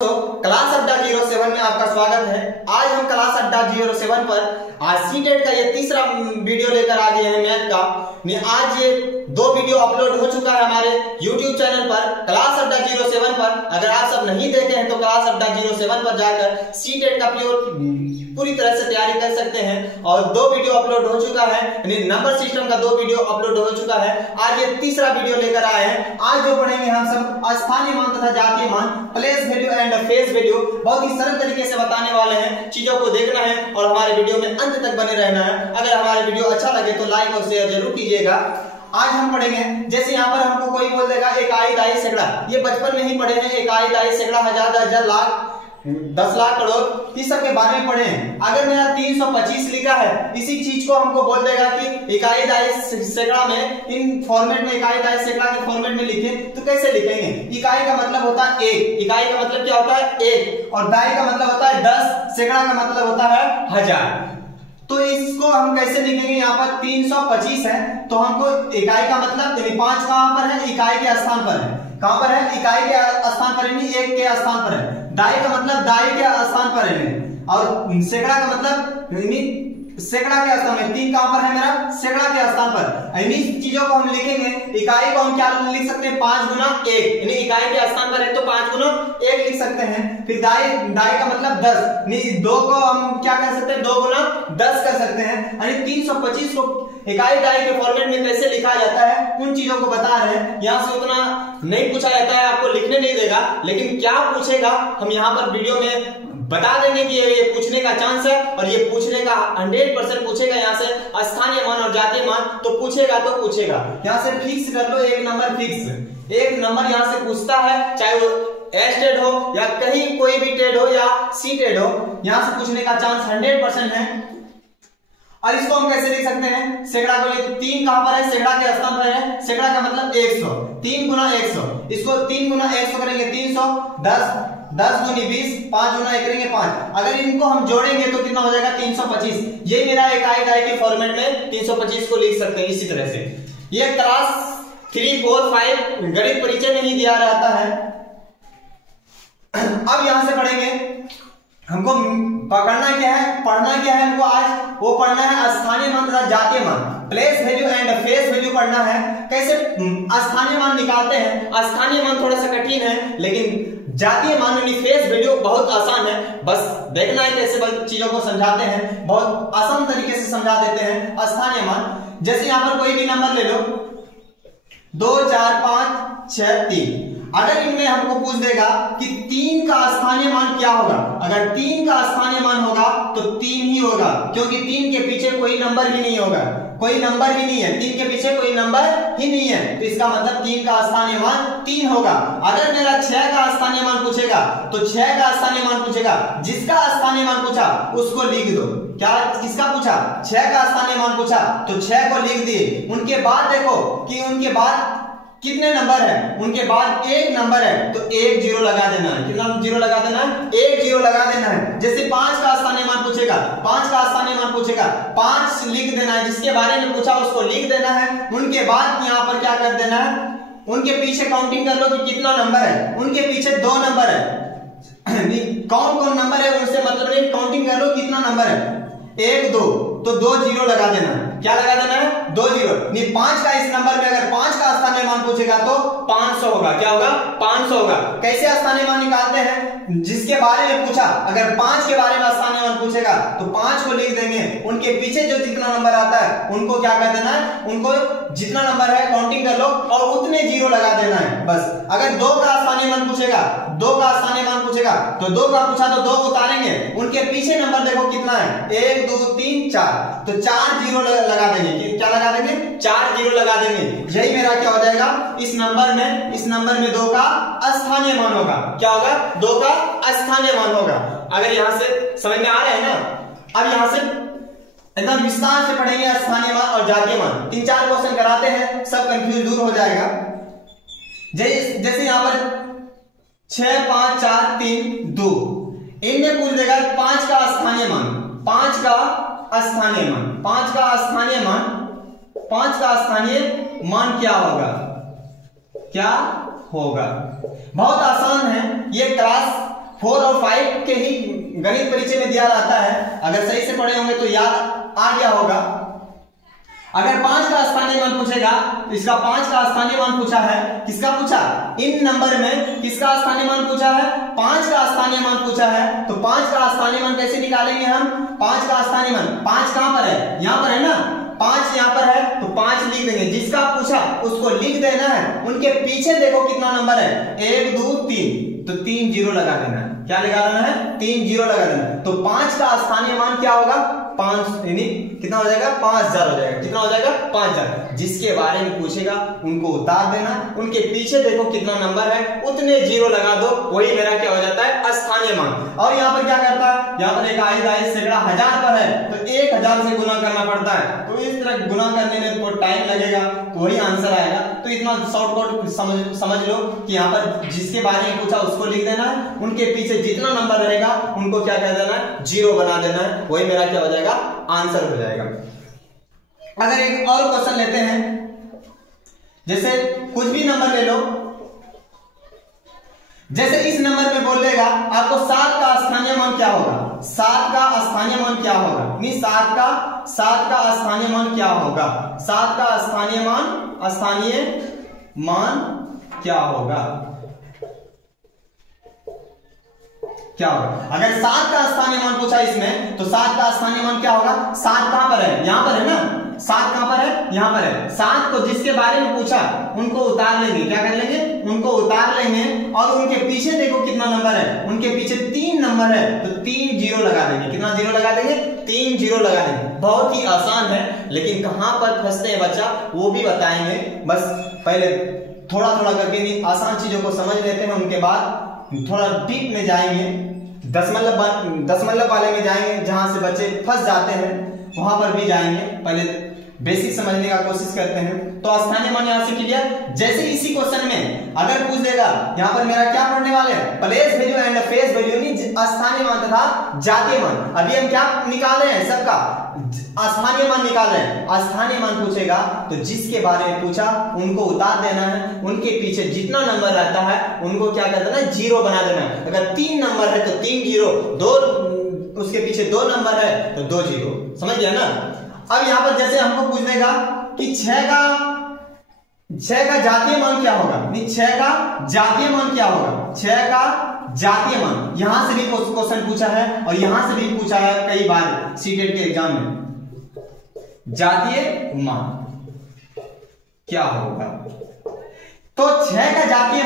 तो क्लास अड्डा 07 में आपका स्वागत है। आज हम क्लास अड्डा 07 पर आज सीटेट का ये तीसरा वीडियो लेकर आ गए हैं मैथ का। आज ये 2 वीडियो अपलोड हो चुका है हमारे YouTube चैनल पर क्लास अड्डा 07 पर। अगर आप सब नहीं देखे हैं तो क्लास अड्डा 07 पर जाकर सीटेट का पूरी तरह से तैयारी कर सकते हैं। और 2 वीडियो अपलोड हो चुका है, नंबर सिस्टम का 2 वीडियो अपलोड हो चुका है। आज ये तीसरा वीडियो लेकर आए हैं। आज जो पढ़ेंगे हम सब स्थानीय मान तथा जातीय मान, place value and face value, बहुत ही सरल तरीके से बताने वाले हैं। चीजों को देखना है और हमारे वीडियो में अंत तक बने रहना है। अगर हमारे वीडियो अच्छा लगे तो लाइक और शेयर जरूर कीजिएगा। आज हम पढ़ेंगे, जैसे यहाँ पर हमको कोई बोल देगा इकाई, दाई, सैकड़ा, ये बचपन में ही पढ़े हैं। इकाई, दाई, सैकड़ा, हजार, दर्जन, लाख, 10 लाख, करोड़, इस सब के बारे में पढ़े हैं। अगर मेरा 325 लिखा है, इसी चीज को हमको बोल देगा कि इकाई, दाई, सैकड़ा में इन फॉर्मेट में, इकाई, दाई, सैकड़ा के फॉर्मेट में लिखे तो कैसे लिखेंगे? इकाई का मतलब होता है 1, इकाई का मतलब क्या होता है 1, और दाई का मतलब होता है 10, सैकड़ा का मतलब होता है 1000। तो इसको हम कैसे लिखेंगे? यहाँ पर 325 है तो हमको इकाई का मतलब 5 कहां पर है? इकाई के स्थान पर है। कहां पर है? इकाई के स्थान पर नहीं, 1 के स्थान पर है। दाई का मतलब दाई के स्थान पर है, और सैकड़ा का मतलब सैकड़ा के स्थान में। 3 कहां पर है मेरा? सैकड़ा के स्थान पर। इन्हीं चीजों को हम लिखेंगे। इकाई को हम क्या लिख सकते हैं? 5 गुना 1, यानी इकाई के स्थान पर है तो 5 गुना 1 लिख सकते हैं। फिर दाई, दाई का मतलब 10, 2 को हम क्या कर सकते हैं? 2 गुना 10 कर सकते हैं। यानी 325 को इकाई, दाई के फॉर्मेट में कैसे लिखा जाता है उन चीजों को बता रहे हैं। यहाँ से उतना नहीं पूछा जाता है, आपको लिखने नहीं देगा, लेकिन क्या पूछेगा हम यहाँ पर वीडियो में बता देंगे कि ये पूछने का चांस है। और ये पूछने का 100% पूछेगा। यहाँ से स्थानीय मान और जातीय मान तो पूछेगा तो पूछेगा। यहाँ से फिक्स कर लो, 1 नंबर फिक्स। 1 नंबर यहाँ से पूछता है, चाहे वो एस टेड हो या कहीं कोई भी टेड हो या सी टेड हो, यहाँ से पूछने का चांस 100% है। और इसको हम कैसे लिख सकते हैं? सैकड़ा को 3 कहां पर है? सैकड़ा के स्थान पर है। सैकड़ा का मतलब 100, 3 गुना 100। इसको 3 गुना 100 करेंगे 300, 10 गुनी 20, 5 गुना 1 करेंगे 5। अगर इनको हम जोड़ेंगे तो कितना हो जाएगा? 325। ये मेरा इकाई, दाई के फॉर्मेट में 325 को लिख सकते हैं। इसी तरह से ये क्लास 3, 4, 5 गणित परिचय में ही दिया रहता है। अब यहां से पढ़ेंगे, हमको पकड़ना क्या है, पढ़ना क्या है हमको आज? वो पढ़ना है स्थानीय मान तथा जातीय मान, place value and face value पढ़ना है। कैसे स्थानीय मान निकालते हैं? स्थानीय मान थोड़ा सा कठिन है, लेकिन जातीय मान यानी फेस वैल्यू बहुत आसान है। बस देखना है कैसे चीजों को समझाते हैं, बहुत आसान तरीके से समझा देते हैं। स्थानीय मान, जैसे यहाँ पर कोई भी नंबर ले लो, 2, 4, 5, 6, 3। अगर इनमें हमको पूछ देगा कि 3 का स्थानीय मान क्या होगा? अगर 3 का स्थानीय मान होगा तो 3 ही होगा, क्योंकि 3 के पीछे कोई नंबर ही नहीं होगा, कोई नंबर ही नहीं है। 3 के पीछे कोई नंबर ही नहीं है, तो इसका मतलब 3 का स्थानीय मान 3 होगा। अगर मेरा 6 का स्थानीय मान पूछेगा तो 6 का स्थानीय मान पूछेगा, जिसका स्थानीय मान पूछा उसको लिख दो। क्या किसका पूछा? 6 का स्थानीय मान पूछा तो 6 को लिख दिए। उनके बाद देखो कि उनके बाद कितने नंबर है? उनके बाद 1 नंबर है तो 1 जीरो लगा देना है। कितना जीरो लगा देना है? 1 जीरो लगा देना है। जैसे 5 का स्थानीय मान पूछेगा, 5 का स्थानीय मान पूछेगा, 5 लिख देना है। जिसके बारे में पूछा उसको लिख देना है। उनके बाद यहाँ पर क्या कर देना है? उनके पीछे काउंटिंग कर लो कि कितना नंबर है। उनके पीछे 2 नंबर है। कौन नंबर है उनसे मतलब नहीं, काउंटिंग कर लो कितना नंबर है। 1, 2 तो 2 जीरो लगा देना है। क्या लगा देना है? 2 जीरो। नहीं, 5 का इस नंबर में अगर 5 का स्थानीय मान पूछेगा तो 500 होगा। क्या होगा? 500 होगा। कैसे स्थानीय मान निकालते हैं? जिसके बारे में पूछा, अगर 5 के बारे में स्थानीय मान पूछेगा तो 5 को लिख देंगे। उनके पीछे जो जितना नंबर आता है उनको क्या कर देना है? उनको जितना नंबर है काउंटिंग कर लो और उतने जीरो लगा देना है बस। अगर 2 का स्थानीय मान पूछेगा, 2 का स्थानीय मान पूछेगा तो 2 का पूछा तो 2 उतारेंगे। उनके पीछे नंबर देखो कितना है? 1, 2, 3, 4 तो 4 जीरो लगा देंगे। क्या लगा देंगे? 4 जीरो लगा देंगे। यही मेरा क्या हो जाएगा? इस नंबर में 2 का स्थानीय मान होगा। क्या होगा? 2 का स्थानीय मान होगा। अगर यहां से समझ में आ रहा है ना? अब यहां से एकदम विस्तार से पढ़ेंगे स्थानीय मान और जातीय मान। 3-4 क्वेश्चन कराते हैं, सब कंफ्यूज दूर हो जाएगा। जैसे यहां पर 6, 5, 4, 3, 2 इनमें पूछ देगा 5 का स्थानीय मान, 5 का स्थानीय मान, 5 का स्थानीय मान, 5 का स्थानीय मान क्या होगा? क्या होगा? बहुत आसान है। ये क्लास 4 और 5 के ही गणित परिचय में दिया रहता है, अगर सही से पढ़े होंगे तो याद आ गया होगा। अगर 5 का स्थानीय मान पूछेगा तो इसका 5 का स्थानीय मान पूछा है, किसका पूछा, इन नंबर में किसका स्थानीय मान पूछा है, 5 का स्थानीय मान पूछा है। तो 5 का स्थानीय मान कैसे निकालेंगे हम, 5 का स्थानीय मान, 5 कहां पर है, यहां पर है ना, 5 यहां पर है तो 5 लिख देंगे, जिसका पूछा उसको लिख देना है, उनके पीछे देखो कितना नंबर है, 1 2 3, तो 3 जीरो लगा देना है। क्या लगा देना है, 3 जीरो लगा देना है। तो 5 का स्थानीय मान क्या होगा, 5 यानी कितना हो जाएगा, 5000 हो जाएगा। कितना हो जाएगा, 5000। जिसके बारे में पूछेगा उनको उतार देना, उनके पीछे देखो कितना नंबर है, उतने जीरो लगा दो, वही मेरा क्या हो जाता है, स्थानीय मान। और यहाँ पर क्या करता है, यहाँ पर एक आइज सैकड़ा 1000 पर है तो 1000 से गुना करना पड़ता है, तो इस तरह गुना करने में तो टाइम लगेगा, तो वही आंसर आएगा। तो इतना शॉर्टकट समझ लो कि यहाँ पर जिसके बारे में पूछा उसको लिख देना है, उनके पीछे जितना नंबर रहेगा उनको क्या कर देना है, जीरो बना देना है, वही मेरा क्या हो जाएगा, आंसर हो जाएगा। अगर एक और क्वेश्चन लेते हैं, जैसे कुछ भी नंबर ले लो, जैसे इस नंबर में बोल देगा आपको 7 का स्थानीय मान क्या होगा, 7 का स्थानीय मान क्या होगा, नहीं 7 का स्थानीय मान क्या होगा, 7 का स्थानीय मान क्या होगा, क्या होगा। अगर 7 का स्थानीय मान पूछा इसमें तो 7 का स्थानीय मान क्या होगा, 7 कहां पर है, यहां पर है ना, 7 कहां पर है, यहां पर है। 7 को जिसके बारे में पूछा उनको उतार लेंगे, क्या कर लेंगे, उनको उतार लेंगे, और उनके पीछे देखो कितना नंबर है, उनके पीछे 3 नंबर है, तो 3 जीरो लगा देंगे। कितना जीरो लगा देंगे, 3 जीरो लगा देंगे। बहुत ही आसान है, लेकिन कहां पर फंसते हैं बच्चा वो भी बताएंगे। बस पहले थोड़ा थोड़ा करके आसान चीजों को समझ लेते हैं, उनके बाद थोड़ा डीप में जाएंगे, दशमलव वाले में जाएंगे, जहां से बच्चे फंस जाते हैं वहां पर भी जाएंगे। पहले बेसिक समझने का कोशिश करते हैं। तो स्थानीय मान यहां से क्लियर। जैसे इसी क्वेश्चन में अगर पूछ देगा, यहां पर मेरा क्या पढ़ने वाले हैं, place value and face value, नहीं स्थानीय मान तथा जातीय मान। अभी हम क्या निकाल रहे हैं, सबका स्थानीय मान निकाल रहे हैं। स्थानीय मान पूछेगा तो जिसके बारे में पूछा उनको उतार देना है, उनके पीछे जितना नंबर रहता है उनको क्या कर देना है, जीरो बना देना है। अगर 3 नंबर है तो 3 जीरो, 2 उसके पीछे 2 नंबर है तो 2 जीरो। समझ गया ना। अब यहां पर जैसे हमको पूछ देगा कि 6 का जातीय मान क्या होगा, नहीं 6 का जातीय मान क्या होगा, 6 का जातीय मान। यहां से भी क्वेश्चन पूछा है और यहां से भी पूछा है कई बार सीटेट के एग्जाम में। जातीय मान क्या होगा, तो 6 का जातीय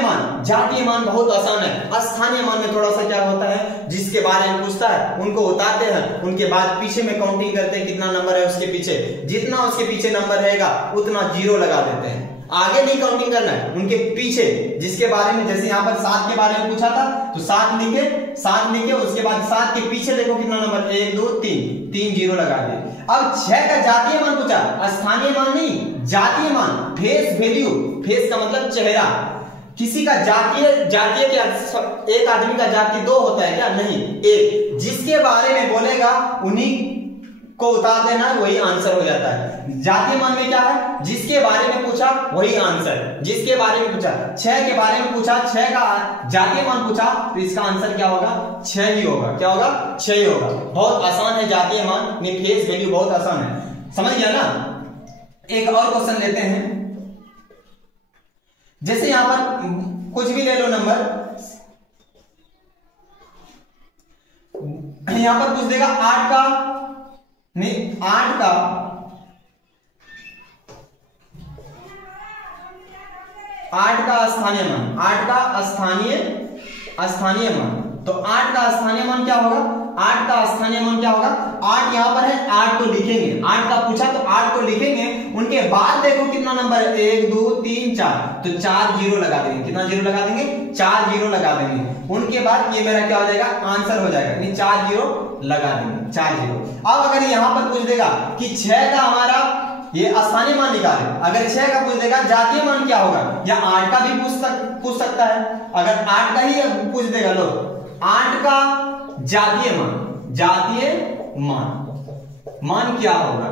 मान बहुत आसान है। स्थानीय मान में थोड़ा सा क्या होता है, जिसके बारे में पूछता है उनको उतारते हैं, उनके बाद पीछे में काउंटिंग करते हैं कितना नंबर है उसके पीछे, जितना उसके पीछे नंबर रहेगा उतना जीरो लगा देते हैं। आगे नहीं काउंटिंग करना है, उनके पीछे जिसके बारे में, जैसे यहाँ पर 7 के बारे में पूछा था तो 7 लिखे, उसके बाद 7 के पीछे देखो कितना नंबर, 1 2 3 जीरो लगा दिए। अब 6 का जातीय मान पूछा, स्थानीय मान नहीं जातीय मान, फेस वैल्यू। फेस का मतलब चेहरा। किसी का जातीय क्या, एक आदमी का जातीय 2 होता है क्या, नहीं 1। जिसके बारे में बोलेगा उन्हीं को उतार देना, वही आंसर हो जाता है। जातीय मान में क्या है, जिसके बारे में पूछा वही आंसर। जिसके बारे में पूछा, 6 के बारे में पूछा, 6 का जातीय मान पूछा तो इसका आंसर क्या होगा, 6 ही होगा। क्या होगा, 6 ही होगा। बहुत आसान है जातीय मान में फेस वैल्यू, बहुत आसान है। समझ गया ना। एक और क्वेश्चन लेते हैं। जैसे यहां पर कुछ भी ले लो नंबर, यहां पर पूछ देगा 8 का स्थानीय मान, 8 का स्थानीय मान। तो 8 का स्थानीय मान क्या होगा, 8 का स्थानीय मान क्या होगा, 8 यहां पर है, 8 को लिखेंगे। 8 का पूछा तो 8 को लिखेंगे, उनके बाद देखो कितना नंबर है, 1 2 3 4, तो 4 जीरो लगा देंगे। कितना जीरो लगा देंगे, 4 जीरो लगा देंगे। उनके बाद ये मेरा क्या हो जाएगा, आंसर हो जाएगा, यानी 4 जीरो लगा देंगे, 4 जीरो। अब अगर यहां पर पूछ देगा कि 6 का हमारा ये स्थानीय मान निकाले, अगर 6 का पूछ देगा जातीय मान क्या होगा, या 8 का भी पूछ सकता है। अगर 8 का ही पूछ देगा, लो 8 का जातीय मान क्या होगा,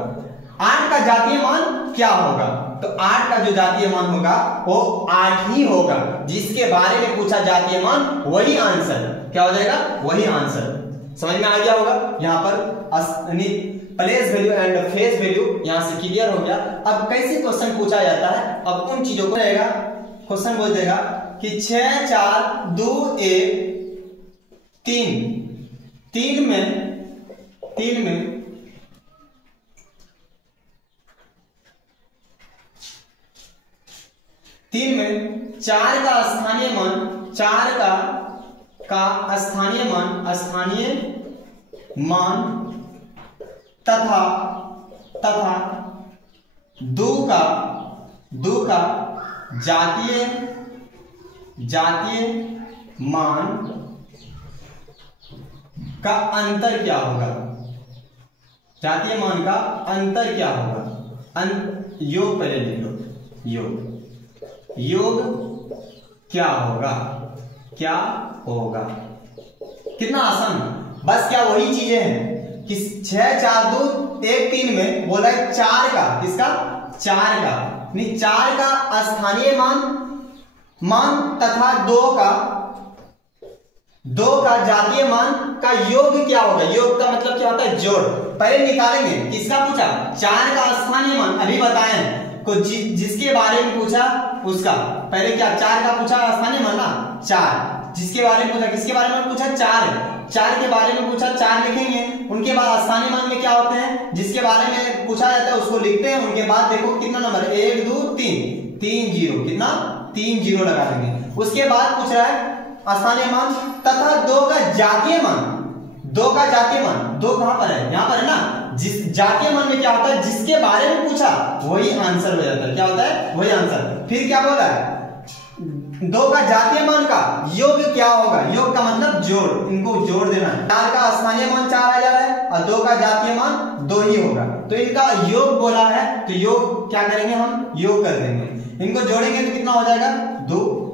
8 का जातीय मान क्या होगा, तो 8 का जो जातीय मान होगा वो 8 ही होगा। जिसके बारे में पूछा जातीय मान वही आंसर क्या हो जाएगा, वही आंसर। समझ में आ गया होगा। यहाँ पर place value and face value यहां से क्लियर हो गया। अब कैसे क्वेश्चन पूछा जाता है, अब उन चीजों को रहेगा। क्वेश्चन बोल देगा कि 6 4 2 1 3 में 4 का स्थानीय मान, 4 का स्थानीय मान तथा 2 का जातीय मान का अंतर क्या होगा, जातीय मान का अंतर क्या होगा। योग पहले लिख लो, योग क्या होगा, कितना आसान। बस क्या वही चीजें हैं कि 6 4 2 1 3 में बोला है 4 का, किसका, 4 का, नहीं 4 का स्थानीय मान तथा 2 का जातीय मान का योग क्या होगा। योग का मतलब क्या होता है, जोड़। पहले निकालेंगे, किसका पूछा, 4 का स्थानीय मान, अभी बताएं को जिसके बारे में पूछा उसका। पहले क्या 4 का पूछा स्थानीय मान ना, 4 जिसके बारे में पूछा, किसके बारे में पूछा, 4 के बारे में पूछा, 4 लिखेंगे। उनके बाद स्थानीय मान में क्या होते हैं, जिसके बारे में पूछा जाता है उसको लिखते हैं। उनके बाद देखो कितना नंबर, 1 2 3 0, कितना 3 0 लगा देंगे। उसके बाद पूछ रहा है स्थानीय मान तथा 2 का जातीय मान, 2 का जातीय मान, 2 कहां पर है, यहां पर है ना। जिस जातीय मान में क्या होता है, जिसके बारे में पूछा वही आंसर हो जाता है, क्या होता है, वही आंसर। फिर क्या बोला है, 2 का जातीय मान का योग क्या होगा, योग का मतलब जोड़, इनको जोड़ देना है। 4 का स्थानीय मान 4 आ जा रहा है और 2 का जातीय मान 2 ही होगा, तो इनका योग बोला है, तो योग क्या करेंगे, हम योग कर देंगे। इनको जोड़ेंगे तो कितना हो जाएगा, 2।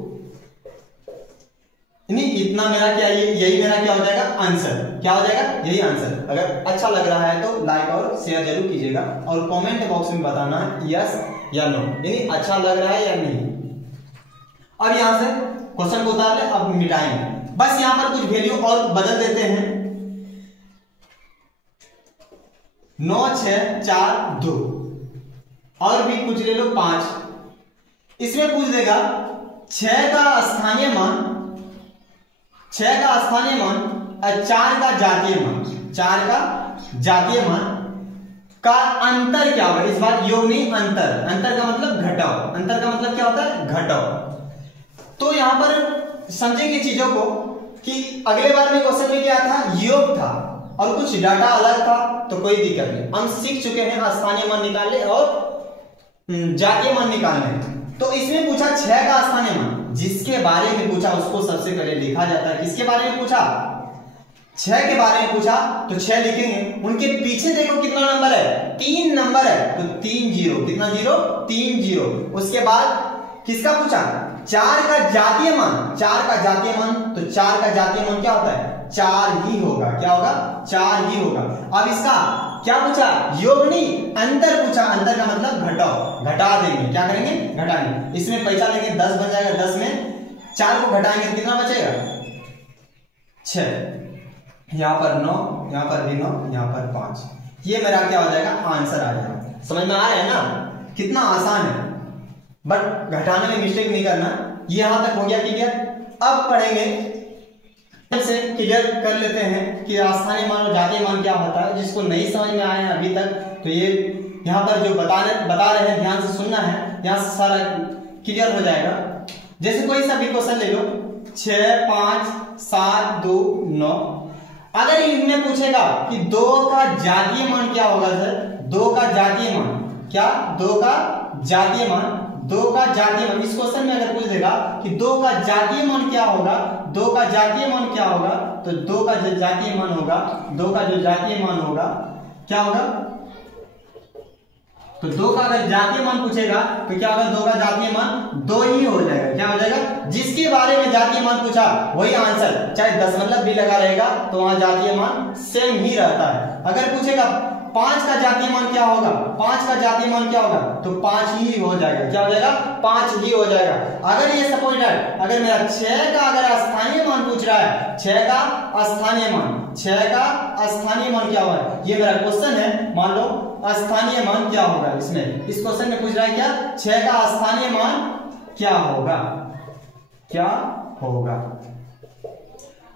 नहीं इतना मेरा क्या, यही मेरा क्या हो जाएगा, आंसर क्या हो जाएगा, यही आंसर। अगर अच्छा लग रहा है तो लाइक और शेयर जरूर कीजिएगा और कमेंट बॉक्स में बताना है यस या नो, यानी अच्छा लग रहा है या नहीं। अब यहां से क्वेश्चन को उतार ले, अब मिटाएंगे। बस यहां पर कुछ वैल्यू और बदल देते हैं, 9 6 4 2 और भी कुछ ले लो 5। इसमें पूछ देगा 6 का स्थानीय मान, 6 का स्थानीय मान और 4 का जातीय मान, 4 का जातीय मान का अंतर क्या होगा। इस बार योग नहीं, अंतर, अंतर का मतलब घटाओ, अंतर का मतलब क्या होता है, घटाओ। तो यहां पर समझेंगे चीजों को कि अगले बार में क्वेश्चन में क्या था, योग था और कुछ डाटा अलग था, तो कोई दिक्कत नहीं, हम सीख चुके हैं स्थानीय मान निकालने और जातीय मान निकालने। तो इसमें पूछा 6 का स्थानीय मान, जिसके बारे में पूछा उसको सबसे पहले लिखा जाता है। किसके बारे में पूछा, 6 के बारे में पूछा तो 6 लिखेंगे। उनके पीछे देखो कितना नंबर है, 3 नंबर है, तो 3 0, कितना 0, 3 0। उसके बाद किसका पूछा, 4 का जातीय मान, 4 का जातीय मान, तो 4 का जातीय मान क्या होता है, 4 ही होगा, क्या होगा, 4 ही होगा। अब इसका क्या पूछा, योग नहीं, अंतर पूछा, अंतर का मतलब घटाओ, घटा देंगे, क्या करेंगे, घटाएंगे। इसमें पैसा लेंगे 10 बन जाएगा, 10 में 4 को घटाएंगे तो कितना बचेगा, 6। यहां पर 9, यहां पर भी 9, यहां पर 5। ये मेरा क्या हो जाएगा, आंसर आ जाएगा। समझ में आ रहा है ना, कितना आसान है, बट घटाने में मिस्टेक नहीं करना। ये यहां तक हो गया क्लियर। अब पढ़ेंगे से क्लियर कर लेते हैं कि स्थानीय मान और जातीय मान क्या होता है। जिसको नहीं समझ में आया है अभी तक, तो ये यहाँ पर जो बता रहे हैं ध्यान से सुनना है, यहाँ से सारा क्लियर हो जाएगा। जैसे कोई सा भी क्वेश्चन ले लो, 6 5 7 2 9। अगर इनमें पूछेगा कि 2 का जातीय मान क्या होगा सर, 2 का जातीय मान क्या, 2 का जातीय मान, 2 का जातीय मान। इस क्वेश्चन में अगर पूछ देगा कि 2 का जातीय मान क्या होगा, 2 का जातीय मान क्या होगा, तो 2 का जो जातीय मान होगा, 2 का जो जातीय मान होगा क्या होगा, तो 2 का अगर जातीय मान पूछेगा तो क्या होगा, 2 का जातीय मान 2 ही हो जाएगा, क्या हो जाएगा, जिसके बारे में जातीय मान पूछा वही आंसर। चाहे 10 मतलब भी लगा रहेगा तो वहां जातीय मान सेम ही रहता है। अगर पूछेगा 5 का जातीय मान क्या होगा, 5 का जातीय मान क्या होगा, तो 5 ही हो जाएगा। क्या हो जाएगा, 5 ही हो जाएगा। अगर ये सपोज दैट अगर मेरा 6 का अगर स्थानीय मान पूछ रहा है, 6 का स्थानीय मान, 6 का स्थानीय मान क्या होगा, ये मेरा क्वेश्चन है। मान लो स्थानीय मान क्या होगा, इसमें इस क्वेश्चन में पूछ रहा है क्या, 6 का स्थानीय मान क्या होगा, क्या होगा।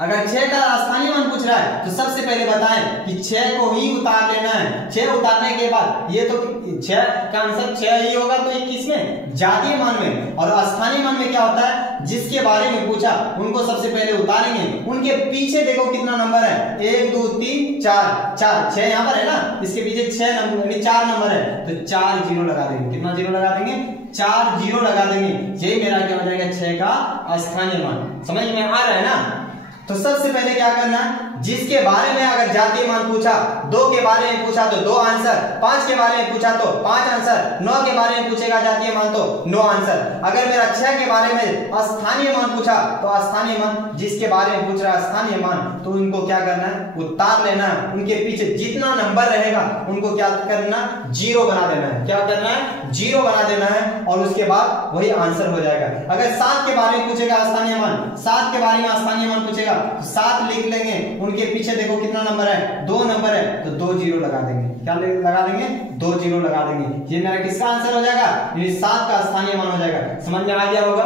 अगर 6 का स्थानीय मान पूछ रहा है तो सबसे पहले बताएं कि 6 को ही उतार लेना है। 6 उतारने के बाद ये तो 6 का आंसर 6 ही होगा, तो ये किसमें, जातीय मान में। और स्थानीय मान में क्या होता है, जिसके बारे में पूछा उनको सबसे पहले उतारेंगे, उनके पीछे देखो कितना नंबर है, 1 2 3 4 4 6 यहाँ पर है ना, इसके पीछे 6 नंबर 4 नंबर है, तो 4 जीरो लगा देंगे। कितना जीरो लगा देंगे, 4 जीरो लगा देंगे। यही मेरा क्या हो जाएगा, 6 का स्थानीय मान। समझ में आ रहा है ना। तो सबसे पहले क्या करना है, जिसके बारे में अगर जातीय मान पूछा, 2 के बारे में पूछा तो 2 आंसर, 5 के बारे में पूछा तो 5 आंसर, 9 के बारे में पूछेगा जातीय मान तो 9 आंसर। अगर मेरा 6 के बारे में स्थानीय मान पूछा तो स्थानीय मान, जिसके बारे में पूछ रहा है स्थानीय मान, तो उनको क्या करना है, उतार लेना है। उनके पीछे जितना नंबर रहेगा उनको क्या करना, जीरो बना देना है। क्या करना है, जीरो बना देना है, और उसके बाद वही आंसर हो जाएगा। अगर 7 के बारे में पूछेगा स्थानीय मान, 7 के बारे में स्थानीय मान पूछेगा तो 7 लिख लेंगे, उनके पीछे देखो कितना नंबर है, 2 नंबर है, तो 2 जीरो लगा देंगे। क्या लगा देंगे, 2 जीरो लगा देंगे। ये मेरा किसका आंसर हो जाएगा, ये 7 का स्थानीय मान हो जाएगा। समझ में आ गया होगा।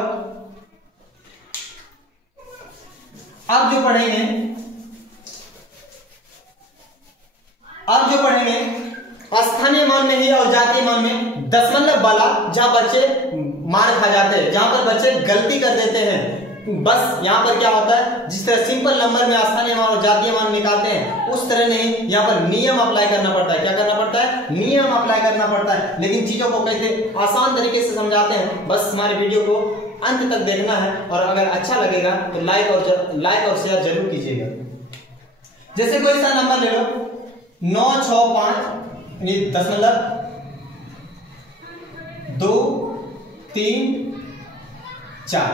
अब जो पढ़ेंगे स्थानीय मान में ही और जातीय मान में दशमलव वाला, जहां बच्चे मार खा जाते हैं, जहां पर बच्चे गलती कर देते हैं। बस यहाँ पर क्या होता है, जिस तरह सिंपल नंबर में स्थानीय मान और जातीय मान निकालते हैं, उस तरह नहीं, यहाँ पर नियम अप्लाई करना पड़ता है। क्या करना पड़ता है, नियम अप्लाई करना पड़ता है। लेकिन चीजों को कैसे आसान तरीके से समझाते हैं, बस हमारे वीडियो को अंत तक देखना है, और अगर अच्छा लगेगा तो लाइक और शेयर जरूर कीजिएगा। जैसे कोई सा नंबर ले लो, 965 दशमलव 2 3 4,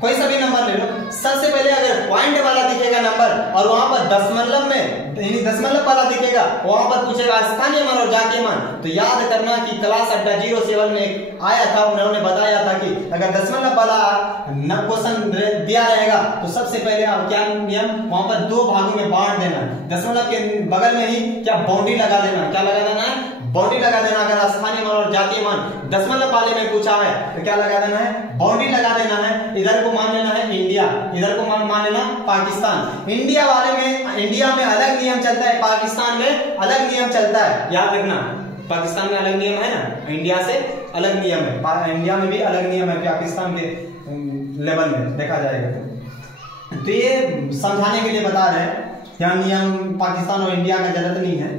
कोई सा भी नंबर ले लो। सबसे पहले अगर पॉइंट वाला दिखेगा नंबर और वहां पर दशमलव में दशमलव वाला दिखेगा, वहां पर पूछेगा स्थानीय मान और जातीय मान, तो याद करना कि क्लास अड्डा 07 में आया था, उन्होंने बताया था कि अगर दशमलव वाला क्वेश्चन दिया रहेगा तो सबसे पहले आप क्या नियम, वहां पर 2 भागों में बांट देना। दशमलव के बगल में ही क्या बाउंड्री लगा देना। क्या लगा देना है, बाउंड्री लगा देना। अगर स्थानीय मान और जातीय मान दशमलव वाले में पूछा है तो क्या लगा देना है, बाउंड्री लगा देना है। इधर को मान लेना है इंडिया, इधर को मान लेना पाकिस्तान। इंडिया वाले में, इंडिया में अलग नियम चलता है, पाकिस्तान में अलग नियम चलता है। याद रखना, पाकिस्तान में अलग नियम है ना, इंडिया से अलग नियम है। इंडिया में भी अलग नियम है, पाकिस्तान के लेवल में देखा जाएगा। तो ये समझाने के लिए बता रहे हैं, यहाँ नियम पाकिस्तान और इंडिया का जरूरत नहीं है।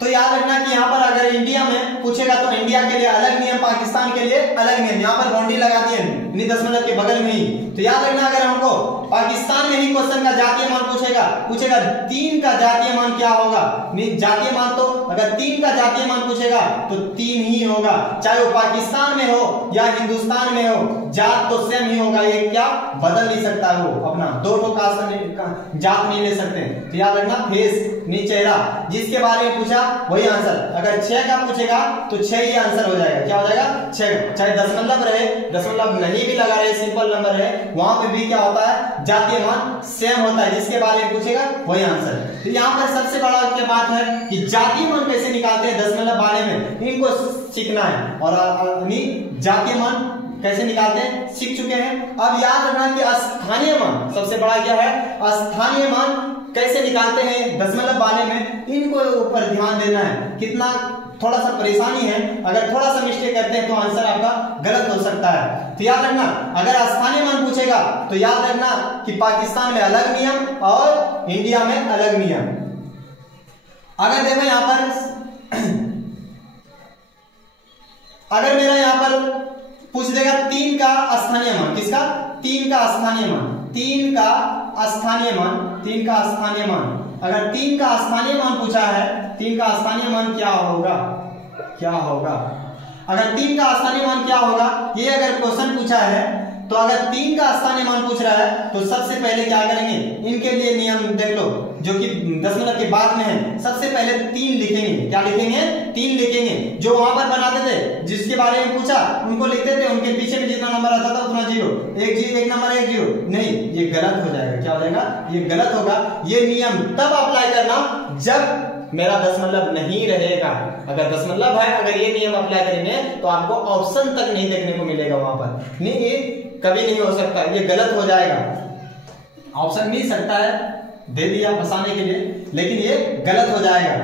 तो याद रखना कि यहाँ पर अगर इंडिया में पूछेगा तो इंडिया के लिए अलग नियम, पाकिस्तान के लिए अलग नियम। यहाँ पर बाउंड्री लगा दी है दशमलव के बगल में ही। तो याद रखना, अगर हमको पाकिस्तान में ही क्वेश्चन का जातीय मान पूछेगा 3 का जातीय मान क्या होगा, जातीय मान, तो अगर 3 का जातीय मान पूछेगा तो 3 ही होगा, चाहे वो पाकिस्तान में हो या हिंदुस्तान में हो, जात तो सेम ही होगा। ये क्या बदल नहीं सकता, वो अपना 2 जात नहीं ले सकते। तो याद रखना, फेस नी चेहरा, जिसके बारे में पूछा वही आंसर। अगर 6 का पूछेगा तो 6 ही आंसर हो जाएगा। क्या हो जाएगा, 6। चाहे दशमलव रहे, दशमलव नहीं भी लगा रहे, सिंपल नंबर है, वहां पे भी क्या होता है, जातीय मान सेम होता है, जिसके बारे में पूछेगा वही आंसर। तो यहाँ पर सबसे बड़ा क्या बात है कि जातीय मान कैसे निकालते हैं दशमलव वाले में, इनको सीखना है। और जातीय मान कैसे निकालते हैं सीख चुके हैं। अब याद रखना कि स्थानीय मान सबसे बड़ा क्या है, स्थानीय मान कैसे निकालते हैं दशमलव वाले में, इनको ऊपर ध्यान देना है। कितना थोड़ा सा परेशानी है, अगर थोड़ा सा मिस्टेक करते हैं तो आंसर आपका गलत हो सकता है। तो याद रखना, अगर स्थानीय मान पूछेगा तो याद रखना कि पाकिस्तान में अलग नियम और इंडिया में अलग नियम। अगर देखो यहाँ पर अगर मेरा यहाँ पर पूछ देगा 3 का स्थानीय मान, किसका, 3 का स्थानीय मान, 3 का स्थानीय मान, 3 का स्थानीय मान। अगर 3 का स्थानीय मान पूछा है, 3 का स्थानीय मान क्या होगा, क्या होगा, अगर 3 का स्थानीय मान क्या होगा, ये अगर क्वेश्चन पूछा है तो अगर 3 का स्थानीय मान पूछ रहा है तो सबसे पहले क्या करेंगे, इनके लिए नियम देख लो, जो कि दशमलव के बाद में है, सबसे पहले 3 लिखेंगे। क्या लिखेंगे? 3 लिखेंगे। जो वहां पर बनाते थे, जिसके बारे में पूछा उनको लिखते थे, उनके पीछे में जितना नंबर आता था उतना 0, एक नंबर 1 0। नहीं, ये गलत हो जाएगा। क्या हो जाएगा? ये गलत होगा। ये नियम तब अप्लाई करना जब मेरा दशमलव नहीं रहेगा। अगर दशमलव है, अगर ये नियम अप्लाई करेंगे तो आपको ऑप्शन तक नहीं देखने को मिलेगा वहां पर। नहीं, ये कभी नहीं हो सकता, ये गलत हो जाएगा। ऑप्शन मिल सकता है, दे दिया फंसाने के लिए, लेकिन ये गलत हो जाएगा।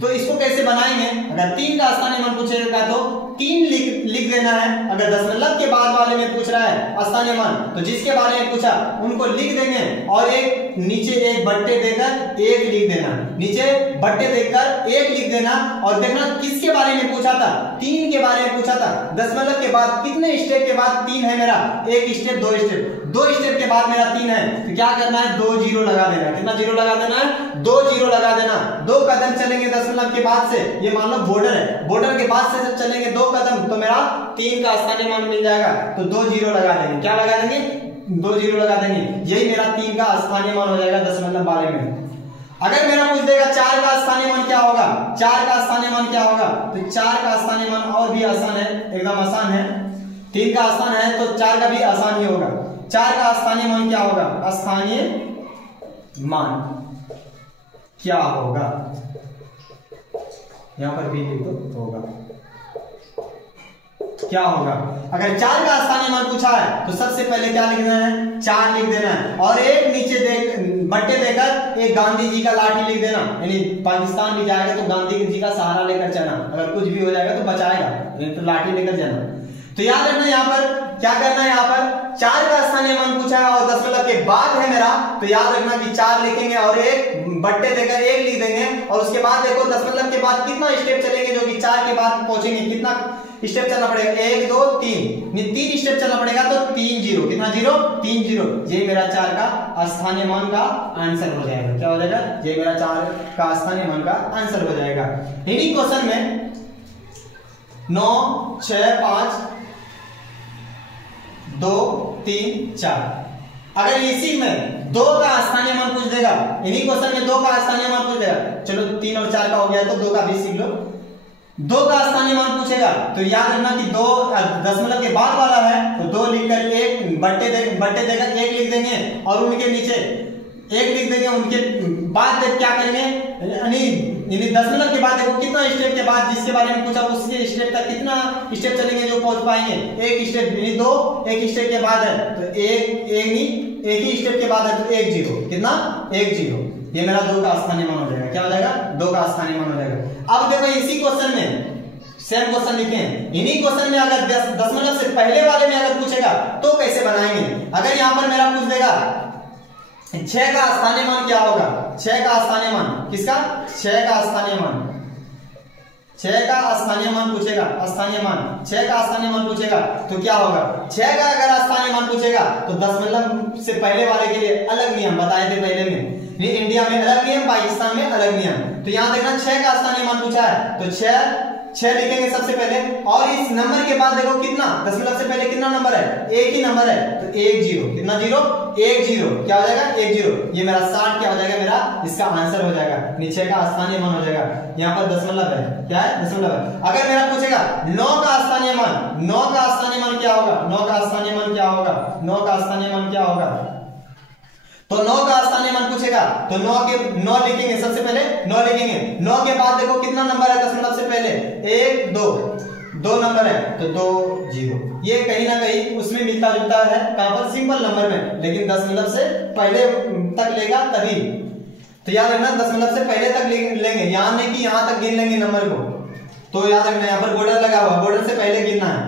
तो इसको कैसे बनाएंगे? अगर 3 का स्थानीय मान पूछेगा तो 3 लिख देना है। अगर दशमलव के बाद वाले में पूछ रहा है स्थानीय मान, तो जिसके बारे में पूछा उनको लिख देंगे और एक नीचे एक बट्टे देकर 1 लिख देना, नीचे बट्टे देकर 1 लिख देना। और देखना किसके बारे में पूछा था? 3 के बारे में पूछा था। दशमलव के बाद कितने स्टेप के बाद 3 है मेरा? 1 स्टेप, 2 स्टेप, 2 स्टेप के बाद मेरा 3 है, तो क्या करना है? 2 0 लगा देना। कितना 0 लगा देना है? 2 0 लगा देना। 2 कदम चलेंगे दशमलव के बाद से, ये मान लो बॉर्डर है, बॉर्डर के बाद से जब चलेंगे 2 कदम तो मेरा 3 का स्थानीय मान मिल जाएगा। तो 2 0 लगा देंगे। क्या लगा देंगे? 2 0 लगा देंगे। यही मेरा 3 का स्थानीय मान हो जाएगा दशमलव वाले में। अगर मेरा पूछ देगा 4 का स्थानीय मान क्या होगा, 4 का स्थानीय मान क्या होगा, तो 4 का स्थानीय मान और भी आसान है, एकदम आसान है। 3 का आसान है तो 4 का भी आसान ही होगा। 4 का स्थानीय मान क्या होगा? स्थानीय मान क्या होगा? यहां पर भी लिख दो, होगा क्या होगा? अगर 4 का स्थानीय मान पूछा है तो सबसे पहले क्या लिख देना है? 4 लिख देना है और एक नीचे बट्टे देकर एक गांधी जी का लाठी लिख देना। यानी पाकिस्तान भी जाएगा तो गांधी जी का सहारा लेकर चलना, अगर कुछ भी हो जाएगा तो बचाएगा, तो लाठी लेकर जाना। तो याद रखना यहाँ पर क्या करना है, यहाँ पर 4 का स्थानीय मान पूछा है और दशमलव के बाद है मेरा, तो याद रखना कि 4 लिखेंगे और एक बट्टे देकर 1 लिख देंगे। और उसके बाद देखो दशमलव के बाद कितना स्टेप चलेंगे, जो कि 4 के बाद पहुंचेंगे, कितना स्टेप चलना पड़ेगा? 1 2 3, 3 स्टेप चलना पड़ेगा तो 3 0। कितना 0? 3 0। ये मेरा 4 का स्थानीय मान का आंसर हो जाएगा। क्या हो जाएगा? ये मेरा 4 का स्थानीय मान का आंसर हो जाएगा। इन्हीं क्वेश्चन में 9 6 5 2 3 4, अगर इसी में 2 का स्थानीय मान पूछ देगा, इन्हीं क्वेश्चन में 2 का स्थानीय मान पूछ देगा, चलो 3 और 4 का हो गया तो 2 का भी सीख लो। 2 का स्थानीय मान पूछेगा तो याद रखना कि 2 दशमलव के बाद वाला है तो 2 लिखकर एक बट्टे देकर 1 लिख देंगे और उनके नीचे 1 लिख देंगे। उनके बाद क्या करेंगे, यानी दशमलव के बाद देखो कितना स्टेप के बाद जिसके बारे में पूछा उसके स्टेप तक कितना स्टेप चलेंगे जो पहुंच पाएंगे। 1 स्टेप, यानी 2 1 स्टेप के बाद है तो एक ही स्टेप के बाद है तो 1 0। कितना? 1 0। ये मेरा 2 का स्थानीय मान हो जाएगा। क्या हो जाएगा? 2 का स्थानीय मान हो जाएगा। अब देखो इसी क्वेश्चन में सेम क्वेश्चन लिखे हैं, इन्हीं क्वेश्चन में अगर दशमलव से पहले वाले में अगर पूछेगा तो कैसे बनाएंगे? अगर यहां पर मेरा पूछ देगा 6 का स्थानीय मान क्या होगा? 6 का स्थानीय मान किसका? 6 का स्थानीय मान, 6 का स्थानीय मान पूछेगा, स्थानीय मान 6 का स्थानीय मान पूछेगा तो क्या होगा? 6 का अगर स्थानीय मान पूछेगा तो दशमलव से पहले वाले के लिए अलग नियम बताए थे पहले में। इंडिया में अलग नियम, पाकिस्तान में अलग नियम। तो यहां देखना 6 का स्थानीय मान पूछा है तो 6 लिखेंगे सबसे पहले। और इस नंबर के बाद देखो कितना, दशमलव से पहले कितना नंबर है? एक ही नंबर है तो 1 0। कितना 0? 1 0। क्या हो जाएगा? 1 0। ये मेरा 60 क्या हो जाएगा? मेरा इसका आंसर हो जाएगा। नीचे का स्थानीय मान हो जाएगा। यहाँ पर दशमलव है, क्या है? दशमलव है। अगर मेरा पूछेगा 9 का स्थानीय मान, 9 का स्थानीय मान क्या होगा? 9 का स्थानीय मान क्या होगा? 9 का स्थानीय मान क्या होगा? तो 9 का स्थानीय मान पूछेगा तो 9 लिखेंगे सबसे पहले, 9 लिखेंगे। 9 के बाद देखो कितना नंबर है दशमलव से पहले? 1 2 नंबर है तो 2 0। ये कहीं ना कहीं उसमें मिलता जुलता है, कहां पर? सिंपल नंबर में, लेकिन दशमलव से पहले तक लेगा तभी। तो याद रखना दशमलव से पहले तक लेंगे, यहां नहीं कि यहां तक गिन लेंगे नंबर को। तो याद रखना यहाँ पर बॉर्डर लगा हुआ, बॉर्डर से पहले गिनना है।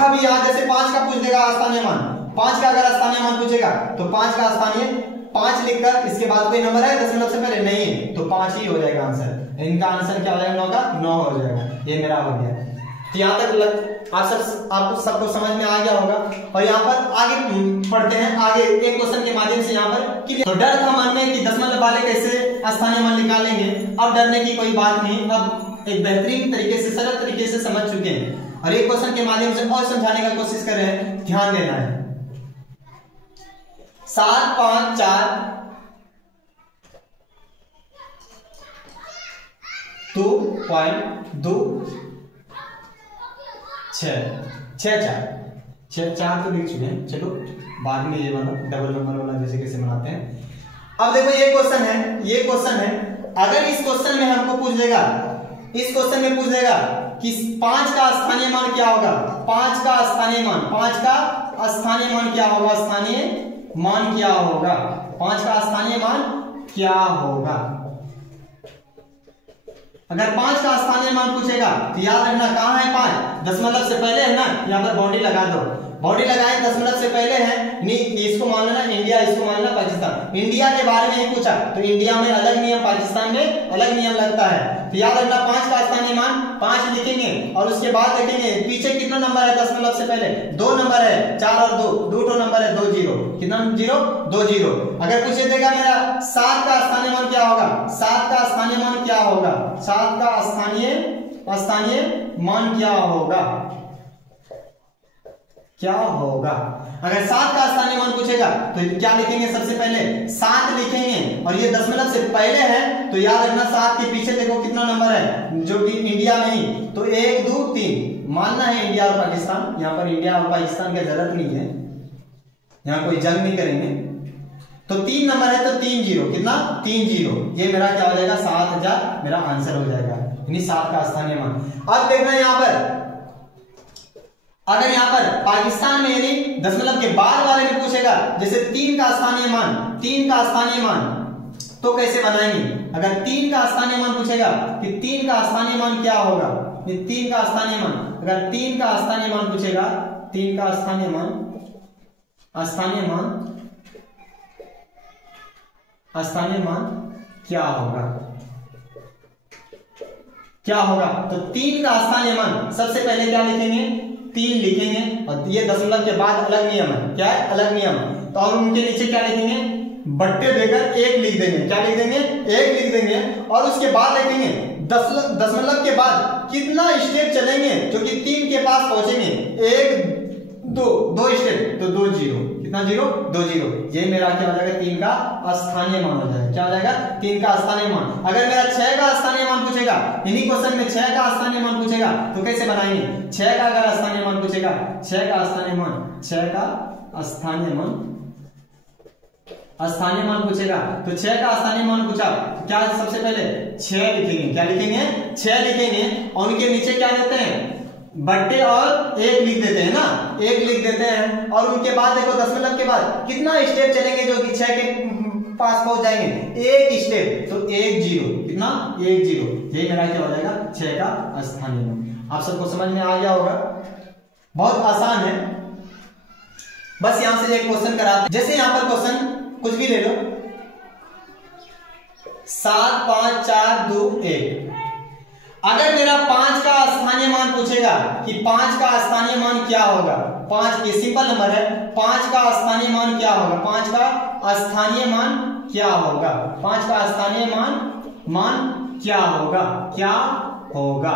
अब यहाँ जैसे 5 का पूछ देगा स्थानीय मान, 5 का अगर स्थानीय मान पूछेगा तो 5 का स्थानीय 5 लिखकर इसके बाद कोई नंबर है दशमलव से पहले? नहीं है तो 5 ही हो जाएगा आंसर। इनका आंसर क्या हो जाएगा? 9 का 9 हो जाएगा। ये मेरा हो गया। तो यहाँ तक आपको सबको समझ में आ गया होगा। और यहाँ पर आगे पढ़ते हैं, आगे एक क्वेश्चन के माध्यम से यहाँ पर क्लियर। तो डर था मन में कि दशमलव वाले कैसे स्थानीय मान निकालेंगे। अब डरने की कोई बात नहीं, अब एक बेहतरीन तरीके से, सरल तरीके से समझ चुके हैं और एक क्वेश्चन के माध्यम से और समझाने का कोशिश कर रहे हैं। ध्यान देना है। 7 5 4 2.264 तो लिख चुके हैं। चलो बाद में ये वाला डबल नंबर वाला जैसे कैसे बनाते हैं। अब देखो ये क्वेश्चन है, अगर इस क्वेश्चन में हमको पूछ देगा, इस क्वेश्चन में पूछ देगा कि 5 का स्थानीय मान क्या होगा, 5 का स्थानीय मान, 5 का स्थानीय मान क्या होगा, स्थानीय मान क्या होगा, 5 का स्थानीय मान क्या होगा। अगर 5 का स्थानीय मान पूछेगा तो याद रखना कहां है 5, दशमलव से पहले है ना, यहां पर बाउंड्री लगा दो, बाउंड्री लगाए दशमलव से पहले है, इसको मान लेना इंडिया, इसको मान लेना पाकिस्तान। इंडिया के बारे में ही पूछा तो इंडिया में अलग नियम, पाकिस्तान में अलग नियम लगता है। तो याद रखना 5 का स्थानीय मान 5 लिखेंगे और उसके बाद देखेंगे पीछे कितना नंबर है, दशमलव से पहले 2 नंबर है, 4 और 2 नंबर है, 2 जीरो, कितना 0 2 जीरो। अगर पूछे देगा मेरा 7 का स्थानीय मान क्या होगा, 7 का स्थानीय मान क्या होगा, 7 का स्थानीय मान क्या होगा, क्या होगा। अगर 7 का स्थानीय मान पूछेगा तो क्या लिखेंगे, सबसे पहले 7 लिखेंगे और ये दशमलव से पहले है तो याद रखना 7 के पीछे देखो कितना नंबर है जो कि इंडिया में ही, तो 1 2 3 मानना है इंडिया और पाकिस्तान। यहाँ पर इंडिया और पाकिस्तान की जरूरत नहीं है, यहाँ कोई जंग नहीं करेंगे। तो 3 नंबर है तो 3 जीरो, कितना 3 जीरो, ये मेरा क्या हो जाएगा 7000 मेरा आंसर हो जाएगा, यानी 7 का स्थानीय मान। अब देखना यहाँ पर, अगर यहाँ पर पाकिस्तान में यानी दशमलव के बाद वाले में पूछेगा, जैसे 3 का स्थानीय मान, 3 का स्थानीय मान तो कैसे बनाएंगे। अगर 3 का स्थानीय मान पूछेगा कि 3 का स्थानीय मान क्या होगा, 3 का स्थानीय मान, अगर 3 का स्थानीय मान पूछेगा, 3 का स्थानीय मान क्या होगा, क्या होगा। तो 3 का स्थानीय मान सबसे पहले क्या लिखेंगे, 3 लिखेंगे और ये दशमलव के बाद अलग नियम है, क्या है अलग नियम। तो और उनके नीचे क्या लिखेंगे, बट्टे देकर 1 लिख देंगे, क्या लिख देंगे 1 लिख देंगे और उसके बाद देखेंगे दशमलव के बाद कितना स्टेप चलेंगे जो कि 3 के पास पहुंचेंगे, 1 2 स्टेप तो 2 जीरो, कितना 0 2 जीरो, ये मेरा क्या हो जाएगा 3 का स्थानीय मान हो जाएगा, क्या हो जाएगा 3 का स्थानीय मान। अगर मेरा 6 का स्थानीय मान पूछेगा, इन्हीं क्वेश्चन में 6 का स्थानीय मान पूछेगा तो कैसे बनाएंगे, 6 का अगर स्थानीय मान पूछेगा, 6 का स्थानीय मान पूछेगा तो 6 का स्थानीय मान पूछा तो क्या सबसे पहले 6 लिखेंगे, क्या लिखेंगे 6 लिखेंगे और उनके नीचे क्या देते हैं बट्टे और 1 लिख देते हैं ना, 1 लिख देते हैं और उनके बाद देखो दशमलव के बाद कितना स्टेप चलेंगे जो कि 6 के पास पहुंच जाएंगे, 1 स्टेप तो 1 जीरो, कितना 1 जीरो, ये मेरा क्या हो जाएगा 6 का स्थानीय मान। आप सबको समझ में आ गया होगा, बहुत आसान है। बस यहां से एक क्वेश्चन कराते, जैसे यहां पर क्वेश्चन कुछ भी ले लो, 7 5 4 2 1। अगर मेरा 5 का स्थानीय मान पूछेगा कि 5 का स्थानीय मान क्या होगा, 5 ये सिंपल नंबर है, 5 का स्थानीय मान क्या होगा, 5 का स्थानीय मान क्या होगा, 5 का स्थानीय मान क्या होगा, क्या होगा,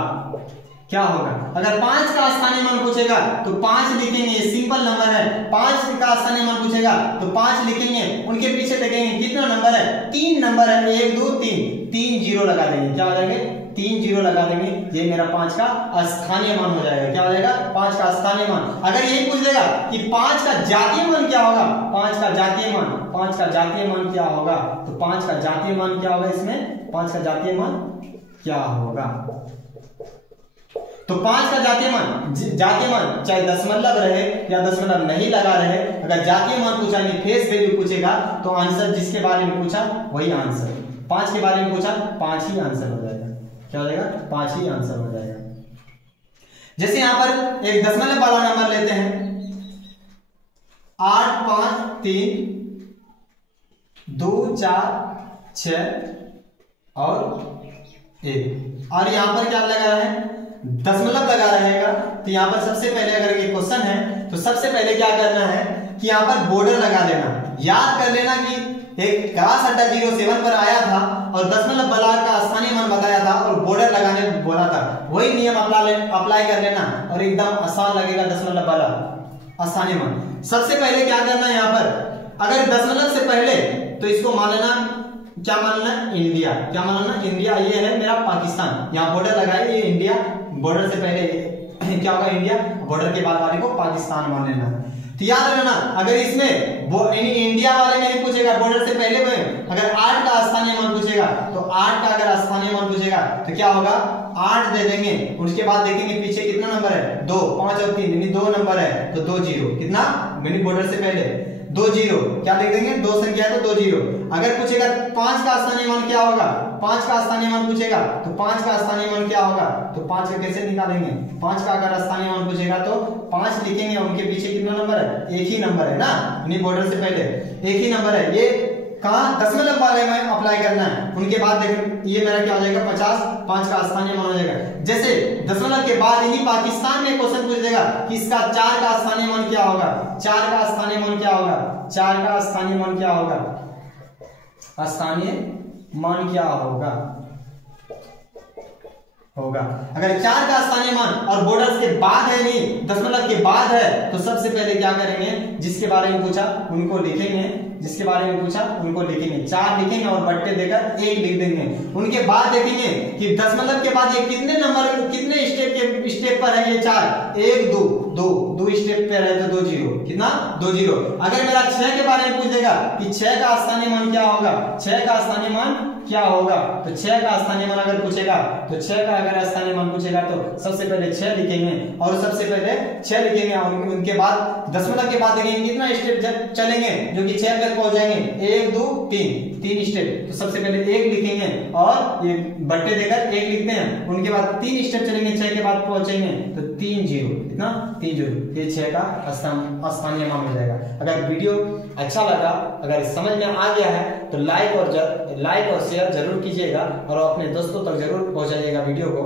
क्या होगा। अगर 5 का स्थानीय मान पूछेगा तो 5 लिखेंगे, सिंपल नंबर है। 5 का स्थानीय मान पूछेगा तो 5 लिखेंगे, उनके पीछे देखेंगे कितना नंबर है, 3 नंबर है, 1 2 3 जीरो लगा देंगे, क्या हो जाएंगे 3 जीरो लगा देंगे, ये मेरा 5 का स्थानीय मान हो जाएगा, क्या हो जाएगा 5 का स्थानीय मान। अगर यही पूछ देगा कि 5 का जातीय मान क्या होगा, 5 का जातीय मान, 5 का जातीय मान क्या होगा, तो 5 का जातीय मान क्या होगा, इसमें 5 का जातीय मान क्या होगा। तो 5 का जातीय मान चाहे दशमलव रहे या दशमलव नहीं लगा रहे, अगर जातीय मान पूछा नहीं फेस वैल्यू पूछेगा तो आंसर जिसके बारे में पूछा वही आंसर, 5 के बारे में पूछा 5 ही आंसर हो जाएगा, क्या हो जाएगा 5 ही आंसर हो जाएगा। जैसे यहां पर एक दशमलव वाला नंबर लेते हैं, 8 5 3 2 4 6 और 1 और यहां पर क्या लगा रहा है दशमलव लगा रहेगा। तो यहां पर सबसे पहले अगर ये क्वेश्चन है तो सबसे पहले क्या करना है कि यहां पर बॉर्डर लगा देना। याद कर लेना कि एक क्लास अड्डा 07 पर आया था और दशमलव बलाक का स्थानीय मान बताया था और बॉर्डर लगाने बोला था, वही नियम अप्लाई कर लेना और एकदम आसान लगेगा दशमलव वाला स्थानीय मान। सबसे पहले क्या करना है यहाँ पर, अगर दशमलव से पहले तो इसको मान लेना क्या मानना इंडिया, क्या मानना इंडिया, ये है मेरा पाकिस्तान, यहाँ बॉर्डर लगाए, ये इंडिया, बॉर्डर से पहले क्या होगा इंडिया, बॉर्डर के बाद वाले को पाकिस्तान मान लेना। तो याद रखना अगर इसमें इंडिया वाले में पूछेगा बॉर्डर से पहले में अगर 8 का स्थानीय मान पूछेगा तो 8 का अगर स्थानीय मान पूछेगा तो क्या होगा 8 दे देंगे, उसके बाद देखेंगे पीछे कितना नंबर है 2, 5 और 3 यानी 2 नंबर है तो 2 0, कितना यानी बॉर्डर से पहले 2 0, क्या लिख देंगे 2 संख्या है तो 2 0। अगर पूछेगा 5 का स्थानीय मान क्या होगा, 5 का स्थानीय मान पूछेगा तो 5 का स्थानीय मान क्या होगा, तो 5 का कैसे निकालेंगे, 5 का अगर स्थानीय मान पूछेगा तो 5 लिखेंगे, उनके पीछे कितना नंबर है, एक ही नंबर है ना, यानी बॉर्डर से पहले एक ही नंबर है। ये कहां दशमलव वाले में अप्लाई करना है, उनके बाद देखो ये मेरा क्या हो जाएगा 50, 5 का स्थानीय मान हो जाएगा। जैसे दशमलव के बाद ही पाकिस्तान में क्वेश्चन पूछ देगा कि इसका 4 का स्थानीय मान क्या होगा, 4 का स्थानीय मान क्या होगा, 4 का स्थानीय मान क्या होगा, स्थानीय मान क्या होगा अगर 4 का स्थानीय मान और बॉर्डर के बाद है नहीं दशमलव के बाद है तो सबसे पहले क्या करेंगे, जिसके बारे में पूछा उनको लिखेंगे, जिसके बारे में पूछा उनको लिखेंगे, 4 लिखेंगे और बट्टे देकर 1 लिख देंगे। उनके बाद देखेंगे कि दशमलव के बाद ये कितने नंबर कितने स्टेप पर है, ये 4 1 2 स्टेप पे है तो 2 0, कितना 2 0। अगर मेरा 6 के बारे में पूछ देगा कि 6 का स्थानीय मान क्या होगा, 6 का स्थानीय मान क्या होगा, तो 6 का स्थानीय मान अगर पूछेगा तो 6 का अगर स्थानीय मान पूछेगा तो सबसे पहले 6 लिखेंगे और सबसे पहले 6 लिखेंगे और उनके बाद दशमलव के बाद देखेंगे कितना स्टेप चलेंगे जो कि 6 तक पहुंच जाएंगे, 1 2 3 स्टेप, तो सबसे पहले 1 लिखेंगे और ये बट्टे देकर 1 लिखते हैं, उनके बाद 3 स्टेप चलेंगे, 6 के बाद पहुंचेंगे तो 3 0, कितना 3 0, ये 6 का स्थानीय मान हो जाएगा। अगर वीडियो अच्छा लगा, अगर समझ में आ गया है तो लाइक और शेयर जरूर कीजिएगा और अपने दोस्तों तक जरूर पहुंचाइएगा वीडियो को।